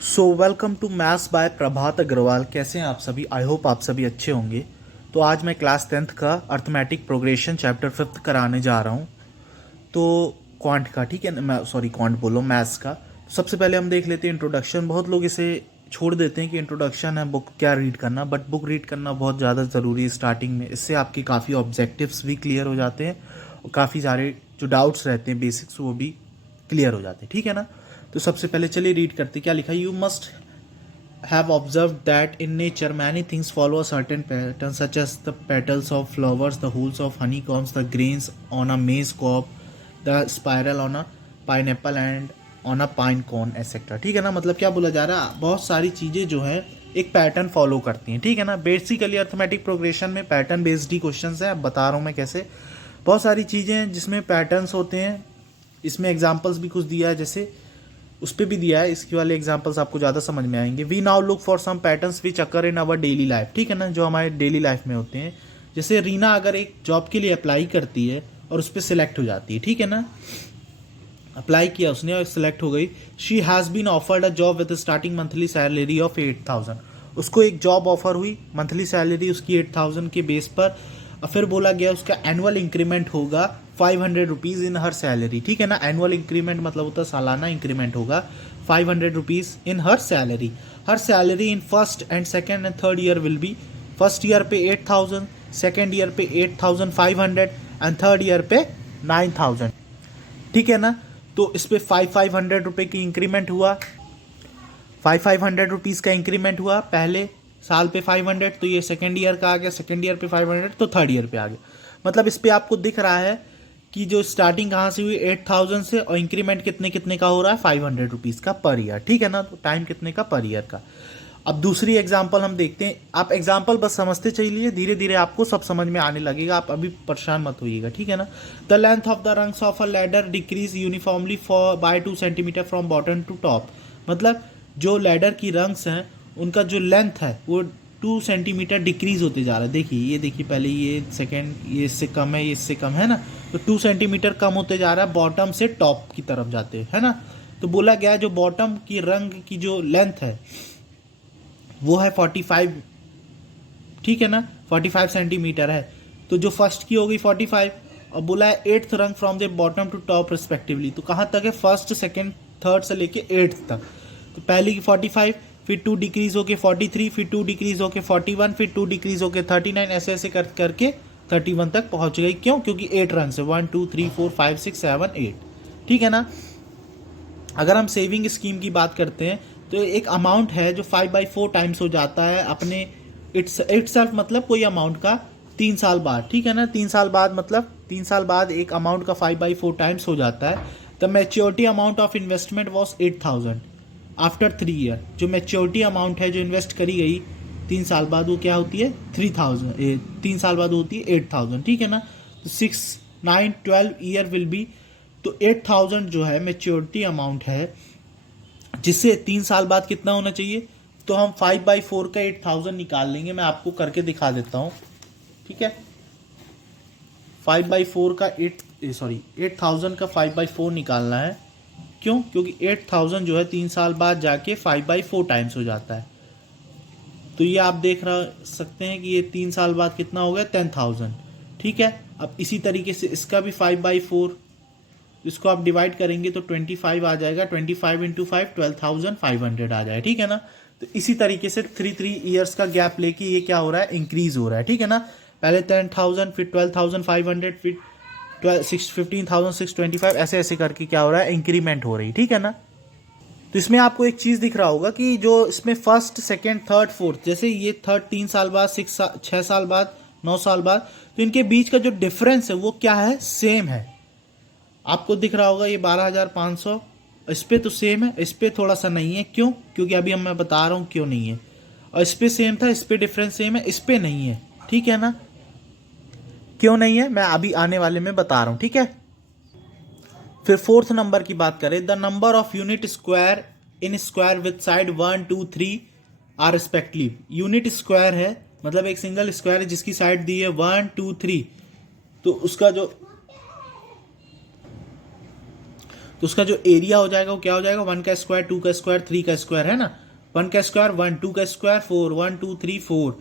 So welcome to maths by Prabhat Agrawal. कैसे हैं आप सभी? आई होप आप सभी अच्छे होंगे। तो आज मैं क्लास 10th का अर्थमेटिक प्रोग्रेशन चैप्टर 5th कराने जा रहा हूँ। तो क्वांट का, ठीक है ना, मैं सॉरी क्वांट बोलो, मैथ्स का। तो सबसे पहले हम देख लेते हैं इंट्रोडक्शन। बहुत लोग इसे छोड़ देते हैं कि इंट्रोडक्शन है, बुक क्या रीड करना, बट बुक रीड करना बहुत ज़्यादा ज़रूरी है स्टार्टिंग में। इससे आपके काफ़ी ऑब्जेक्टिव्स भी क्लियर हो जाते हैं और काफ़ी सारे जो डाउट्स रहते हैं बेसिक्स वो भी क्लियर हो जाते हैं, ठीक है ना। तो सबसे पहले चलिए रीड करते। क्या लिखा है? You must have observed that in nature many things follow a certain pattern, such as the petals of flowers, the hulls of honeycombs, the grains on a maize cob, the spiral on a pineapple and on a pine cone, etc. ठीक है ना। मतलब क्या बोला जा रहा है? बहुत सारी चीज़ें जो है एक पैटर्न फॉलो करती हैं, ठीक है ना। बेसिकली अर्थमेटिक प्रोग्रेशन में पैटर्न बेस्ड ही क्वेश्चन है। अब बता रहा हूँ मैं कैसे। बहुत सारी चीज़ें हैं जिसमें पैटर्न्स होते हैं। इसमें एग्जाम्पल्स भी कुछ दिया है, जैसे उस पर भी दिया है। इसके वाले एग्जांपल्स आपको ज़्यादा समझ में आएंगे। We now look for some patterns which occur in our daily life, ठीक है ना, जो हमारे डेली लाइफ में होते हैं। जैसे रीना अगर एक जॉब के लिए अप्लाई करती है और उस पर सिलेक्ट हो जाती है, ठीक है ना, अप्लाई किया उसने और सिलेक्ट हो गई। She has been offered a job with starting monthly salary of 8,000। उसको एक जॉब ऑफर हुई, मंथली सैलरी उसकी 8,000 के बेस पर। और फिर बोला गया उसका एनुअल इंक्रीमेंट होगा 500 रुपीज़ इन हर सैलरी, ठीक है ना। एनुअल इंक्रीमेंट मतलब होता है सालाना इंक्रीमेंट होगा 500 rupees in her salary. Her salary in first and second and third year will be, first year पे 8,000, सेकेंड ईयर पे 8,500 एंड थर्ड ईयर पे 9,000, ठीक है ना। तो इस पे 500 रुपये की इंक्रीमेंट हुआ, 500 रुपीज़ का इंक्रीमेंट हुआ पहले साल पे 500। तो ये सेकेंड ईयर का आ गया, सेकेंड ईयर पे 500, तो थर्ड ईयर पे आ गया। मतलब इस पे आपको दिख रहा है कि जो स्टार्टिंग कहाँ से हुई 8,000 से, और इंक्रीमेंट कितने कितने का हो रहा है 500 रुपीज़ का पर ईयर, ठीक है ना। तो टाइम कितने का पर ईयर का। अब दूसरी एग्जाम्पल हम देखते हैं। आप एग्जाम्पल बस समझते चलिए, धीरे धीरे आपको सब समझ में आने लगेगा। आप अभी परेशान मत होइएगा, ठीक है ना। The length of the rungs of a ladder decreases uniformly for by 2 centimetre from bottom to top. मतलब जो लैडर की रंग्स हैं उनका जो लेंथ है वो 2 सेंटीमीटर डिक्रीज होते जा रहा है। देखिए, ये देखिए, पहले ये सेकेंड, ये इससे कम है, ये इससे कम है ना। तो 2 सेंटीमीटर कम होते जा रहा है बॉटम से टॉप की तरफ जाते है ना। तो बोला गया जो बॉटम की रंग की जो लेंथ है वो है 45, ठीक है ना, 45 सेंटीमीटर है। तो जो फर्स्ट की हो गई 45, और बोला है 8th rung from the bottom to top respectively. तो कहाँ तक है? फर्स्ट, सेकेंड, थर्ड से लेके 8th तक। तो पहली की 45, फिर 2 डिक्रीज होके 43, फिर 2 डिक्रीज होके 41, फिर 2 डिक्रीज होके 39, ऐसे ऐसे करके 31 तक पहुंच गई। क्यों? क्योंकि 8 रन से 1 2 3 4 5 6 7 8, ठीक है ना। अगर हम सेविंग स्कीम की बात करते हैं तो एक अमाउंट है जो 5/4 टाइम्स हो जाता है अपने इट्सेल्फ, मतलब कोई अमाउंट का 3 साल बाद, ठीक है ना। 3 साल बाद मतलब 3 साल बाद एक अमाउंट का 5/4 टाइम्स हो जाता है। The maturity amount of investment was 8,000 after 3 year. जो मैच्योरिटी अमाउंट है जो इन्वेस्ट करी गई 3 साल बाद वो क्या होती है? 3,000। 3 साल बाद होती है 8,000, ठीक है ना। तो 6 9 12 ईयर विल बी, तो 8,000 जो है मेच्योरिटी अमाउंट है, जिससे 3 साल बाद कितना होना चाहिए? तो हम 5/4 का 8,000 निकाल लेंगे। मैं आपको करके दिखा देता हूँ, ठीक है। 5/4 का 8,000 का 5/4 निकालना है। क्यों? क्योंकि 8,000 जो है 3 साल बाद जाके 5/4 टाइम्स हो जाता है। तो ये आप देख सकते हैं कि ये 3 साल बाद कितना हो गया? 10,000, ठीक है। अब इसी तरीके से इसका भी 5/4, इसको आप डिवाइड करेंगे तो 25 आ जाएगा। 25 इंटू 5 12,500 आ जाएगा, ठीक है ना। तो इसी तरीके से 3 ईयर्स का गैप लेके ये क्या हो रहा है? इंक्रीज हो रहा है, ठीक है ना। पहले 10,000, फिर 12,500, फिर 15,625, ऐसे ऐसे करके क्या हो रहा है? इंक्रीमेंट हो रही, ठीक है ना। तो इसमें आपको एक चीज़ दिख रहा होगा कि जो इसमें फर्स्ट, सेकेंड, थर्ड, फोर्थ, जैसे ये थर्ड 3 साल बाद, 6 साल बाद, 9 साल बाद, तो इनके बीच का जो डिफरेंस है वो क्या है? सेम है। आपको दिख रहा होगा ये 12,500, इस पे तो सेम है, इस पे थोड़ा सा नहीं है। क्यों? क्योंकि अभी मैं बता रहा हूँ क्यों नहीं है। और इस पे सेम था, इस पे डिफरेंस सेम है, इस पे नहीं है, ठीक है ना। क्यों नहीं है मैं अभी आने वाले में बता रहा हूँ, ठीक है। फिर 4th नंबर की बात करें, the number of unit square in square with side 1 2 3 our respective. Unit square है मतलब एक सिंगल स्क्वायर है जिसकी साइड दी है 1 2 3, तो उसका जो तो उसका जो एरिया हो जाएगा वो क्या हो जाएगा, 1 का स्क्वायर, 2 का स्क्वायर, 3 का स्क्वायर, है ना। 1 का स्क्वायर 1, 2 का स्क्वायर 4, 1 2 3 4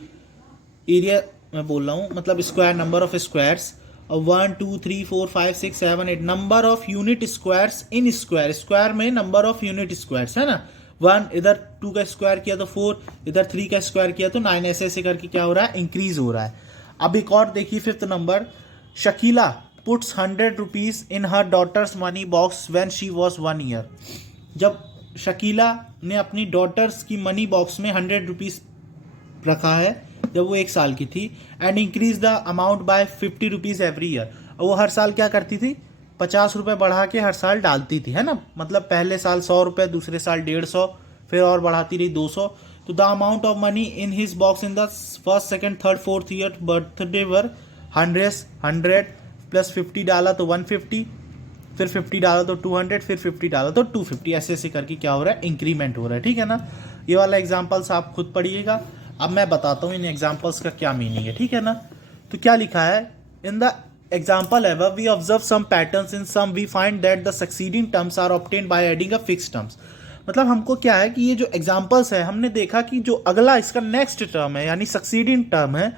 एरिया मैं बोल रहा हूँ, मतलब स्क्वायर, नंबर ऑफ स्क्वायर्स। और 1 2 3 4 5 6 7 8 number of unit squares in square, square में नंबर ऑफ यूनिट स्क्वायर्स, है ना। 1 इधर 2 का स्क्वायर किया तो 4, इधर 3 का स्क्वायर किया तो 9, ऐसे ऐसे करके क्या हो रहा है, इंक्रीज हो रहा है। अब एक और देखिए 5th number, Shakila puts 100 rupees in her daughter's money box when she was 1 year. जब शकीला ने अपनी डॉटर्स की मनी बॉक्स में 100 रुपीज रखा है जब वो 1 साल की थी, and increase the amount by 50 rupees every year. और वो हर साल क्या करती थी, 50 रुपये बढ़ा के हर साल डालती थी, है ना। मतलब पहले साल 100 रुपये, दूसरे साल 150, फिर और बढ़ाती रही 200। तो the amount of money in his box in the first second third fourth year birthday were 100 plus 50 डाला तो 150, फिर 50 डाला तो 200, फिर 50 डाला तो 250, ऐसे ऐसे करके क्या हो रहा है, इंक्रीमेंट हो रहा है, ठीक है ना। ये वाला एग्जाम्पल्स आप खुद पढ़िएगा। अब मैं बताता हूँ इन एग्जाम्पल्स का क्या मीनिंग है, ठीक है ना। तो क्या लिखा है, in the example ever we observe some patterns, in some we find that the succeeding terms are obtained by adding a fix terms. मतलब हमको क्या है कि ये जो एग्जाम्पल्स है, हमने देखा कि जो अगला इसका नेक्स्ट टर्म है यानी सक्सीडिंग टर्म है,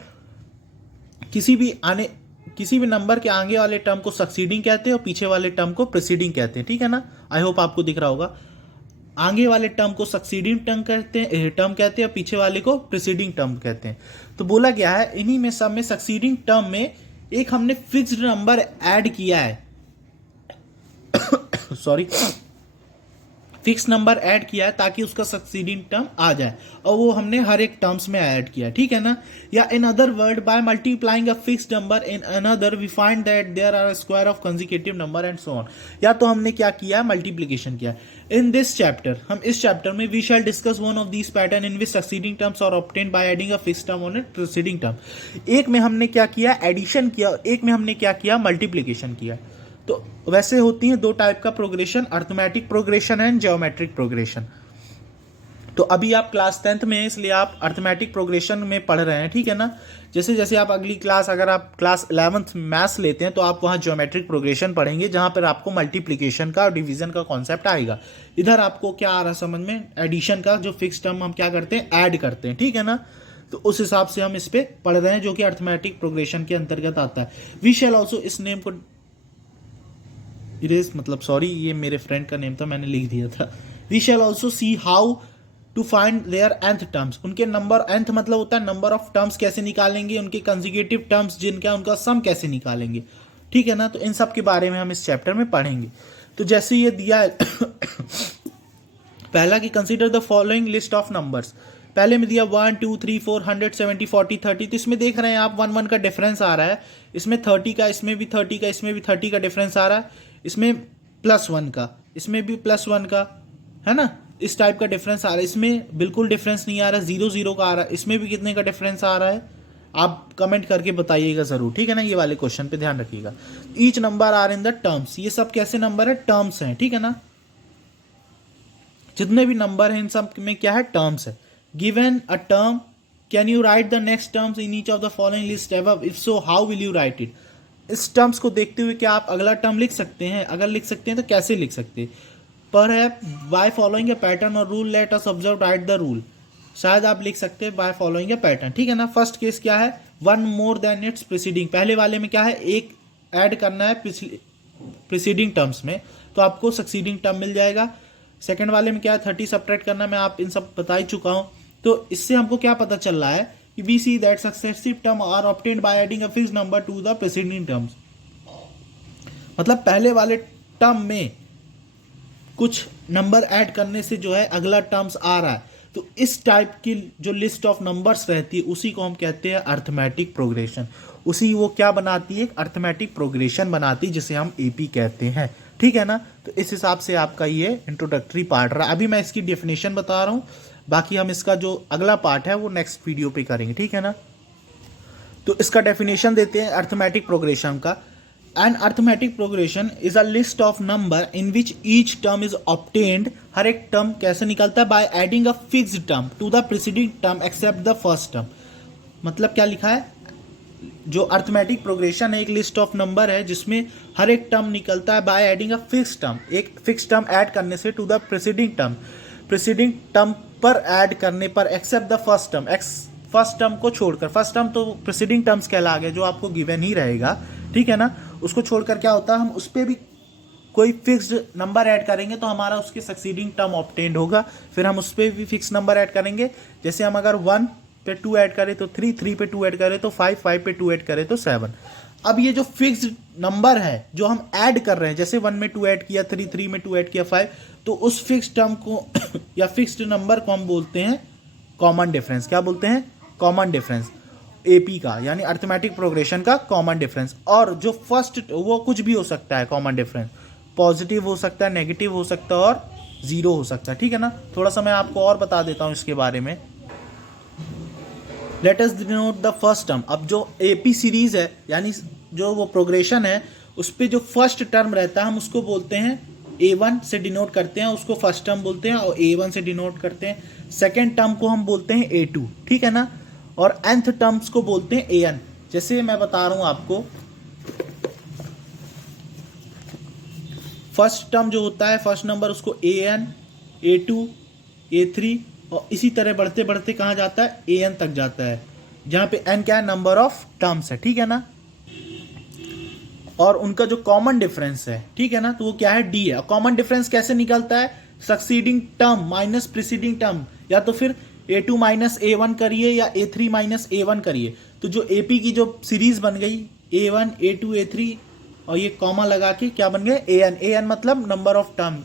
किसी भी नंबर के आगे वाले टर्म को सक्सीडिंग कहते हैं और पीछे वाले टर्म को प्रीसीडिंग कहते हैं, ठीक है ना। आई होप आपको दिख रहा होगा। आगे वाले टर्म को सक्सीडिंग टर्म कहते हैं और पीछे वाले को प्रीसीडिंग टर्म कहते हैं। तो बोला गया है इन्हीं में सब में सक्सीडिंग टर्म में एक हमने फिक्स्ड नंबर ऐड किया है सॉरी, फिक्स नंबर ऐड किया है ताकि उसका सक्सीडिंग टर्म आ जाए, और वो हमने हर एक टर्म्स में ऐड किया, ठीक है ना। या in other word, by multiplying a fixed number in another we find that there are square of consecutive number and so on. या तो हमने क्या किया, मल्टीप्लीकेशन किया। इन दिस चैप्टर, हम इस चैप्टर में we shall discuss one of these pattern in which succeeding terms are obtained by adding a fixed term on a preceding term. एक में हमने क्या किया, एडिशन किया, एक में हमने क्या किया, मल्टीप्लीकेशन किया। तो वैसे होती हैं 2 टाइप का progression, arithmetic progression and geometric progression. तो अभी आप क्लास 10th में, इसलिए आप अर्थमेटिक प्रोग्रेशन में पढ़ रहे हैं, ठीक है ना। जैसे जैसे आप अगली क्लास, अगर आप क्लास 11th मैथ्स लेते हैं तो आप वहाँ ज्योमेट्रिक प्रोग्रेशन पढ़ेंगे, जहाँ पर आपको मल्टीप्लिकेशन का और डिवीजन का कॉन्सेप्ट आएगा। इधर आपको क्या आ रहा है समझ में, एडिशन का, जो फिक्स टर्म हम क्या करते हैं, ऐड करते हैं, ठीक है ना। तो उस हिसाब से हम इस पे पढ़ रहे हैं, जो कि अर्थमेटिक प्रोग्रेशन के अंतर्गत आता है। वी शैल ऑल्सो, इस नेम को इरेज, मतलब सॉरी, ये मेरे फ्रेंड का नेम था, मैंने लिख दिया था। We shall also see how to find their nth terms, उनके नंबर, nth मतलब होता है नंबर ऑफ टर्म्स कैसे निकालेंगे, उनके कंसेक्यूटिव टर्म्स जिनका उनका सम कैसे निकालेंगे, ठीक है ना। तो इन सब के बारे में हम इस चैप्टर में पढ़ेंगे। तो जैसे ये दिया है पहला कि consider the following list of numbers. पहले में दिया 1 2 3 4 100 70 40 30। तो इसमें देख रहे हैं आप 1 1 का डिफरेंस आ रहा है, इसमें 30 का, इसमें भी 30 का, इसमें भी 30 का डिफरेंस आ रहा है, इसमें +1 का, इसमें भी +1 का, है ना। इस टाइप का डिफरेंस आ रहा है। इसमें बिल्कुल डिफरेंस नहीं आ रहा है, 0 0 का आ रहा है। इसमें भी कितने का डिफरेंस आ रहा है, आप कमेंट करके बताइएगा जरूर, ठीक है ना। ये वाले क्वेश्चन पे ध्यान रखिएगा। Each number are in the terms, ये सब कैसे नंबर है, टर्म्स हैं, ठीक है ना। जितने भी नंबर हैं इन सब में क्या है, टर्म्स है। Given a term, can you right the next terms in each of the following list above, if so how will you right it. इस टर्म्स को देखते हुए क्या आप अगला टर्म लिख सकते हैं, अगर लिख सकते हैं तो कैसे लिख सकते हैं। पर है बाय फॉलोइंग ए पैटर्न और rule, let us observe right the rule. शायद आप लिख सकते हैं बाय फॉलोइंग ए पैटर्न, ठीक है ना। फर्स्ट केस क्या है, 1 मोर देन इट्स प्रीसीडिंग। पहले वाले में क्या है, एक ऐड करना है प्रीसीडिंग टर्म्स में, तो आपको सक्सीडिंग टर्म मिल जाएगा। सेकंड वाले में क्या है, 30 सब्ट्रैक्ट करना, मैं आप इन सब बता ही चुका हूं। तो इससे हमको क्या पता चल रहा है कि we see that successive term are obtained by adding a fixed number to the preceding terms. मतलब पहले वाले टर्म में कुछ नंबर ऐड करने से जो है अगला टर्म्स आ रहा है। तो इस टाइप की जो लिस्ट ऑफ नंबर्स रहती है उसी को हम कहते हैं अर्थमेटिक प्रोग्रेशन। उसी वो क्या बनाती है, अर्थमेटिक प्रोग्रेशन बनाती है, जिसे हम एपी कहते हैं, ठीक है ना। तो इस हिसाब से आपका ये इंट्रोडक्टरी पार्ट रहा। अभी मैं इसकी डेफिनेशन बता रहा हूँ, बाकी हम इसका जो अगला पार्ट है वो नेक्स्ट वीडियो पे करेंगे, ठीक है ना। तो इसका डेफिनेशन देते हैं अर्थमेटिक प्रोग्रेशन का। An arithmetic progression is a list of number in which each term is obtained। हर एक टर्म कैसे निकलता है, by adding a fixed term to the preceding term except the first term। मतलब क्या लिखा है, जो अर्थमेटिक प्रोग्रेशन है एक लिस्ट ऑफ नंबर है जिसमें हर एक टर्म निकलता है by adding a fix term. एक फिक्स टर्म ऐड करने से टू द प्रेसिडिंग टर्म पर ऐड करने पर except the first term, first term को छोड़कर, फर्स्ट टर्म तो प्रेसिडिंग टर्म्स कहला गया जो आपको गिवन ही रहेगा, ठीक है ना। उसको छोड़कर क्या होता है, हम उस पर भी कोई फिक्स्ड नंबर ऐड करेंगे तो हमारा उसके सक्सीडिंग टर्म ऑब्टेन्ड होगा। फिर हम उस पर भी फिक्स नंबर ऐड करेंगे, जैसे हम अगर 1 पे 2 ऐड करें तो 3, 3 पे 2 ऐड करें तो 5, 5 पे 2 ऐड करें तो 7। अब ये जो फिक्स्ड नंबर है जो हम ऐड कर रहे हैं, जैसे 1 में 2 ऐड किया, 3, 3 में 2 ऐड किया 5, तो उस फिक्स्ड टर्म को या फिक्स्ड नंबर को हम बोलते हैं कॉमन डिफरेंस। क्या बोलते हैं? Common difference. एपी का यानी अर्थमेटिक प्रोग्रेशन का कॉमन डिफरेंस। और जो फर्स्ट, वो कुछ भी हो सकता है कॉमन डिफरेंस, पॉजिटिव हो सकता है, नेगेटिव हो सकता है और जीरो हो सकता है, ठीक है ना। थोड़ा सा मैं आपको और बता देता हूं इसके बारे में। Let us denote the first term. अब जो एपी सीरीज है यानी जो वो प्रोग्रेशन है उस पर जो फर्स्ट टर्म रहता है हम उसको बोलते हैं A1 से डिनोट करते हैं, उसको फर्स्ट टर्म बोलते हैं, और A1 से डिनोट करते हैं। सेकेंड टर्म को हम बोलते हैं A2, ठीक है ना। और nth टर्म्स को बोलते हैं AN। जैसे मैं बता रहा हूं आपको, फर्स्ट टर्म जो होता है फर्स्ट नंबर उसको AN, A2, A3 और इसी तरह बढ़ते बढ़ते कहाँ जाता है? AN तक जाता है, जहां पे n क्या है? नंबर ऑफ टर्म्स है, ठीक है ना। और उनका जो कॉमन डिफरेंस है, ठीक है ना, तो वो क्या है? D है। कॉमन डिफरेंस कैसे निकलता है? Succeeding term minus preceding term, या तो फिर A2 माइनस A1 करिए या A3 माइनस A1 करिए। तो जो AP की जो सीरीज बन गई A1, A2, A3 और ये कॉमा लगा के क्या बन गए? AN मतलब number of term,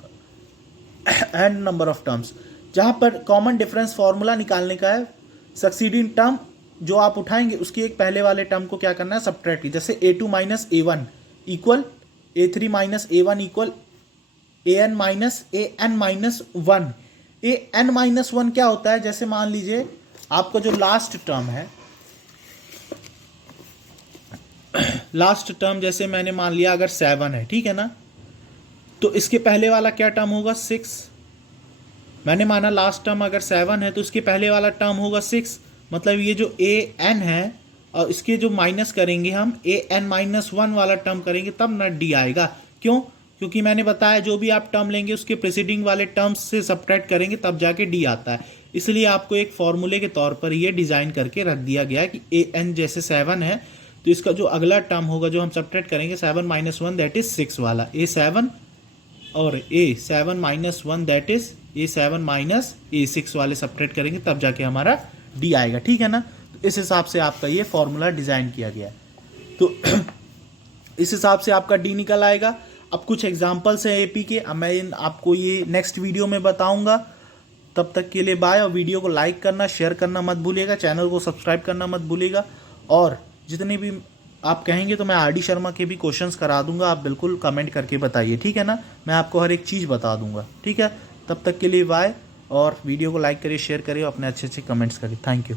N number of terms. जहां पर कॉमन डिफरेंस फॉर्मूला निकालने का है, सक्सीडिंग टर्म जो आप उठाएंगे उसके एक पहले वाले टर्म को क्या करना है? सब्ट्रैक्ट कीजिए। जैसे A2 minus A1 equal A3 minus A1 equal AN minus AN minus 1। AN minus 1 क्या होता है? जैसे मान लीजिए आपका जो लास्ट टर्म है, लास्ट टर्म जैसे मैंने मान लिया अगर 7 है, ठीक है ना, तो इसके पहले वाला क्या टर्म होगा? 6। मैंने माना लास्ट टर्म अगर 7 है तो इसके पहले वाला टर्म होगा 6। मतलब ये जो AN है और इसके जो माइनस करेंगे हम AN माइनस 1 वाला टर्म करेंगे तब ना D आएगा। क्यों? क्योंकि मैंने बताया जो भी आप टर्म लेंगे उसके प्रीसीडिंग वाले टर्म्स से सब्ट्रैक्ट करेंगे तब जाके D आता है। इसलिए आपको एक फॉर्मूले के तौर पर ये डिज़ाइन करके रख दिया गया है कि AN जैसे 7 है तो इसका जो अगला टर्म होगा जो हम सब्ट्रैक्ट करेंगे 7 माइनस 1 दैट इज 6 वाला A7, और A7 minus 1 that is A7 minus A6 वाले सब्ट्रैक्ट करेंगे तब जाके हमारा D आएगा, ठीक है ना। तो इस हिसाब से आपका ये फॉर्मूला डिज़ाइन किया गया है। तो इस हिसाब से आपका D निकल आएगा। अब कुछ एग्जांपल्स हैं AP के, अब मैं आपको ये नेक्स्ट वीडियो में बताऊंगा। तब तक के लिए बाय। और वीडियो को लाइक करना, शेयर करना मत भूलिएगा, चैनल को सब्सक्राइब करना मत भूलिएगा। और जितने भी आप कहेंगे तो मैं RD शर्मा के भी क्वेश्चंस करा दूंगा, आप बिल्कुल कमेंट करके बताइए, ठीक है ना। मैं आपको हर एक चीज़ बता दूंगा, ठीक है। तब तक के लिए बाय। और वीडियो को लाइक करिए, शेयर करिए, अपने अच्छे अच्छे कमेंट्स करिए। Thank you.